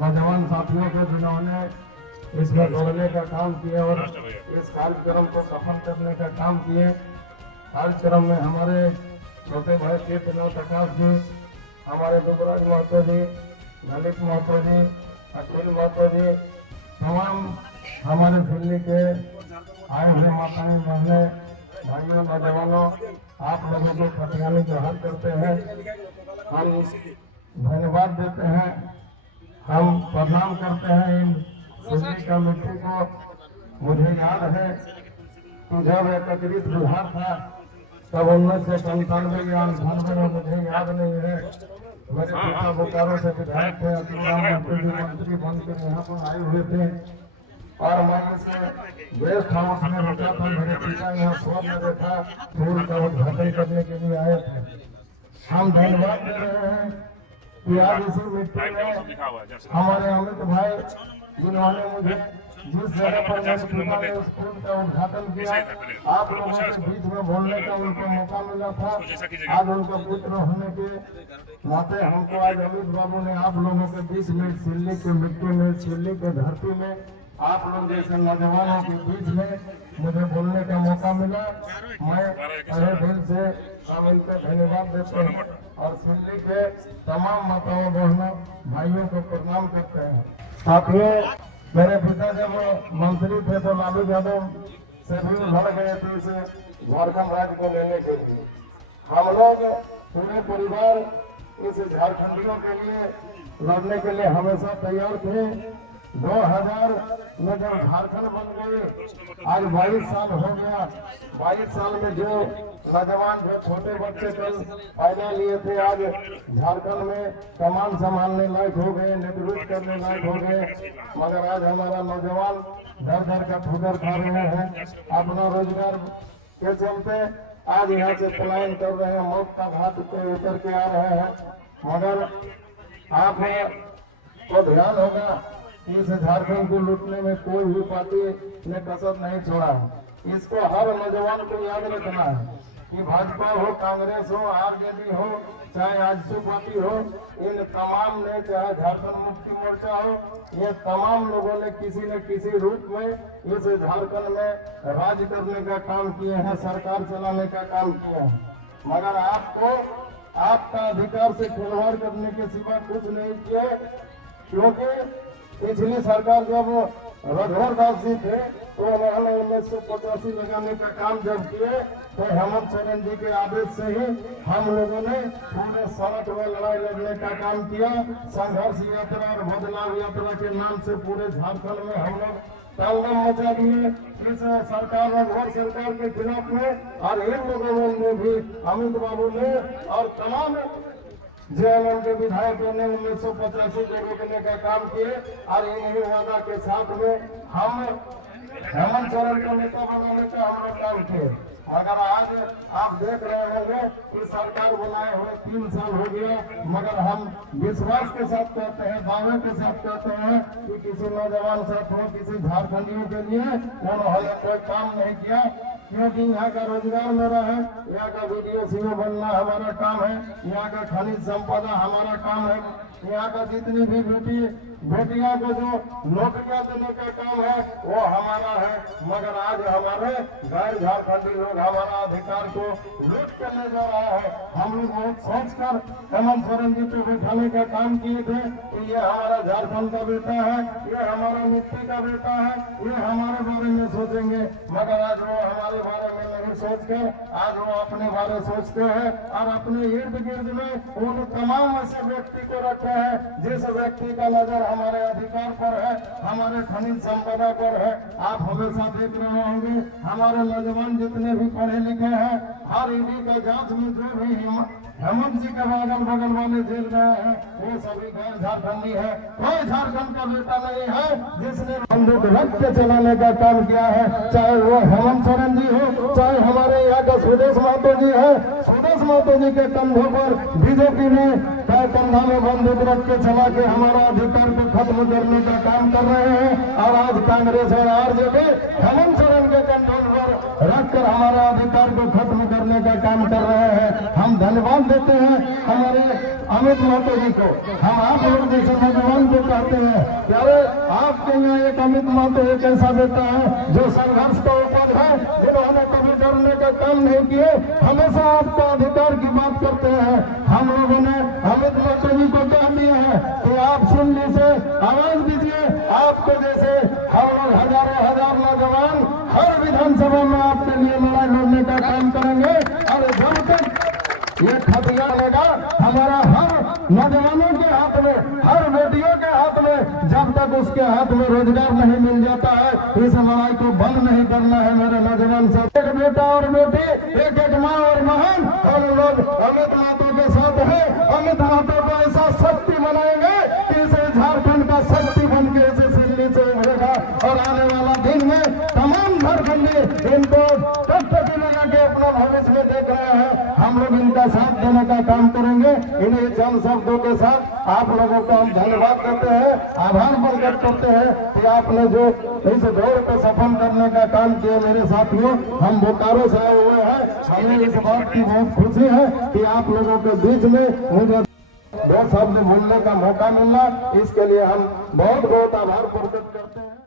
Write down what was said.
नौजवान साथियों को जिन्होंने इसमें जोड़ने का काम किया और इस कार्यक्रम को सफल करने का काम किए। कार्यक्रम में हमारे छोटे भाई के विनोद प्रकाश जी, हमारे दुबराज महतो जी, ललित महतो जी, अखिल महतो जी, तमाम हमारे दिल्ली के आए हुए माताएं बहने भाइयों नौजवानों, आप लोगों को खतियानी ग्रहण करते हैं, हम धन्यवाद देते हैं, हम प्रणाम करते हैं इन दिल्ली कमेटी को। मुझे याद है कि जब 31 बिहार था तब 1997 या 98 में, मुझे याद नहीं है, मेरे पिता बोकारो से विधायक थे, मंत्री बनकर यहाँ पर आए हुए थे और मैं इसे गेस्ट हाउस में रुका था। मेरे पिता यहाँ स्वप्न देखा, फूल का उद्घाटन करने के लिए आए थे। हम धन्यवाद दे रहे हैं कि आज इसी मिट्टी में हमारे अमित भाई, जिन्होंने मुझे जिस जगह पर मेरे पिता ने स्कूल का उद्घाटन किया, आप लोगों के बीच में बोलने का उनको मौका मिला था। आज उनका पुत्र होने के नाते हमको आज अमित बाबू ने आप लोगों के बीच में, सिल्ली की मिट्टी में, सिल्ली की धरती में, आप लोग जैसे नौजवानों के बीच में मुझे बोलने का मौका मिला। मैं तहे दिल से हम इनको धन्यवाद देते हैं और सिल्ली के तमाम माताओं बहनों भाइयों को प्रणाम करते हैं। साथियों, मेरे पिता जब मंत्री थे तो लालू यादव से भी लड़ गए थे इसे झारखंड राज्य को लेने के लिए। हम लोग पूरे परिवार इस झारखंडियों के लिए लड़ने के लिए हमेशा तैयार थे। 2000 में जब झारखंड बन गए, आज 22 साल हो गया। 22 साल में जो नौजवान, जो छोटे बच्चे कल फायदा लिए थे, आज झारखंड में कमान संभालने लायक हो गए, नेतृत्व करने लायक हो गए। मगर आज हमारा नौजवान दर दर का ठुकर खा रहे हैं, अपना रोजगार के चलते आज यहाँ से पलायन कर रहे हैं, मौत का घाट पे उतर के आ रहे हैं। मगर आप को ध्यान होगा, इस झारखंड को लूटने में कोई भी पार्टी ने कसर नहीं छोड़ा है। इसको हर नौजवान को याद रखना है कि भाजपा हो, कांग्रेस हो, आरजेडी हो, चाहे आजसू पार्टी हो, इन तमाम ने, चाहे झारखंड मुक्ति मोर्चा हो, ये तमाम लोगों ने किसी न किसी रूप में इस झारखंड में राज करने का काम किए हैं, सरकार चलाने का काम किया है। मगर आपको आपका अधिकार से खिलवाड़ करने के सिवा कुछ नहीं किया, क्योंकि पिछली सरकार जब रघुवर दास जी थे तो उन्होंने 1985 लगाने का काम जब किए तो हेमंत सोरेन जी के आदेश से ही हम लोगों ने पूरे सड़क में लड़ाई लड़ने का काम किया। संघर्ष यात्रा और बदलाव यात्रा के नाम से पूरे झारखंड में हम लोग तालम मचा दिए इस सरकार, रघुवर सरकार के खिलाफ में। और इन लोगों ने भी, अमित बाबू ने और तमाम जेएमएम के विधायकों ने 1985 को रोकने का काम किए। और इन्हीं वादा के साथ में हम हेमंत सोरेन को नेता बनाने का हम लोग काम किए। मगर आज आप देख रहे होंगे कि सरकार बनाए हुए 3 साल हो गया, मगर हम विश्वास के साथ कहते हैं, दावे के साथ कहते हैं कि किसी नौजवान साथियों, किसी झारखंडियों के लिए उन्होंने कोई काम नहीं किया। क्योंकि यहाँ का रोजगार मेरा है, यहाँ का वीडियो सीओ बनना हमारा काम है, यहाँ का खनिज संपदा हमारा काम है, यहाँ का जितनी भी बेटियां को जो नौकरियां देने का काम है वो हमारा है। मगर आज हमारे गैर झारखंडी लोग हमारा अधिकार को लूट कर ले जा रहा है। हम लोग बहुत सोचकर हेमंत सोरेन जी को बिठाने का काम किए थे कि ये हमारा झारखंड का बेटा है, ये हमारा मिट्टी का बेटा है, ये हमारे बारे में सोचेंगे। मगर आज वो हमारे बारे में नहीं सोचकर आज वो अपने बारे सोचते हैं और अपने इर्द गिर्द में उन तमाम ऐसे व्यक्ति को रखे हैं जिस व्यक्ति का नजर हमारे अधिकार पर है, हमारे खनिज संपदा पर है। आप हमेशा देख रहे होंगे हमारे नौजवान जितने भी पढ़े लिखे हैं, हर ईडी के जांच में जो भी हेमंत जी के अगल बगल वाले जेल गए हैं वो सभी गैर झारखंडी है। कोई झारखंड का बेटा नहीं है जिसने बंदूक रख के चलाने का काम किया है, चाहे वो हेमंत सोरेन जी हो, चाहे हमारे यहाँ का सुदेश महतो जी है। सुदेश महतो जी के कंधों पर बीजेपी ने कंधा में बंदूक रख के चला के हमारा अधिकार को खत्म करने का काम कर रहे हैं। और आज कांग्रेस और आरजेडी हेमंत सोरेन के कंधों पर रखकर हमारा अधिकार को खत्म करने का काम कर रहे हैं। हम धन्यवाद देते हैं हमारे अमित महतो जी को। हम आप लोग जैसे नौजवान को कहते हैं कि अरे आपके यहाँ एक अमित महतो एक ऐसा बेटा है जो संघर्ष का उपज है, जिन्होंने कभी डरने का काम नहीं किए, हमेशा आपका अधिकार की बात करते हैं। हम लोगों ने अमित महतो जी को कह दिया है कि आप सुनने से आवाज दीजिए। आपको जैसे हम लोग हजारों हजार नौजवान हर विधानसभा में आपके लिए लड़ाई लड़ने का काम करेंगे। और जब तक ये खतिया लेगा हमारा हर नौजवानों के हाथ में, हर बेटियों के हाथ में, जब तक उसके हाथ में रोजगार नहीं मिल जाता है, इस लड़ाई को बंद नहीं करना है मेरे नौजवान साथ। एक बेटा और बेटी, एक एक माँ और बहन, हम लोग अमित महतो के साथ है। अमित महतो को ऐसा शक्ति बनाएंगे कि इसे झारखंड का शक्ति बन के इसे दिल्ली से उभरेगा। और आने वाला दिन में तमाम झारखंडी इनको टकटकी लगा के अपना भविष्य में देख रहे हैं। हम लोग इनका साथ देने का काम करेंगे। इन्हीं चंद शब्दों के साथ आप लोगों को हम धन्यवाद देते हैं, आभार प्रकट करते हैं कि आपने जो इस दौड़ को सफल करने का काम किया। मेरे साथियों, हम बोकारो से आए हुए हैं, हमें इस बात की बहुत खुशी है कि आप लोगों के बीच में मुझे दो शब्द बोलने का मौका मिलना, इसके लिए हम बहुत बहुत आभार प्रकट करते हैं।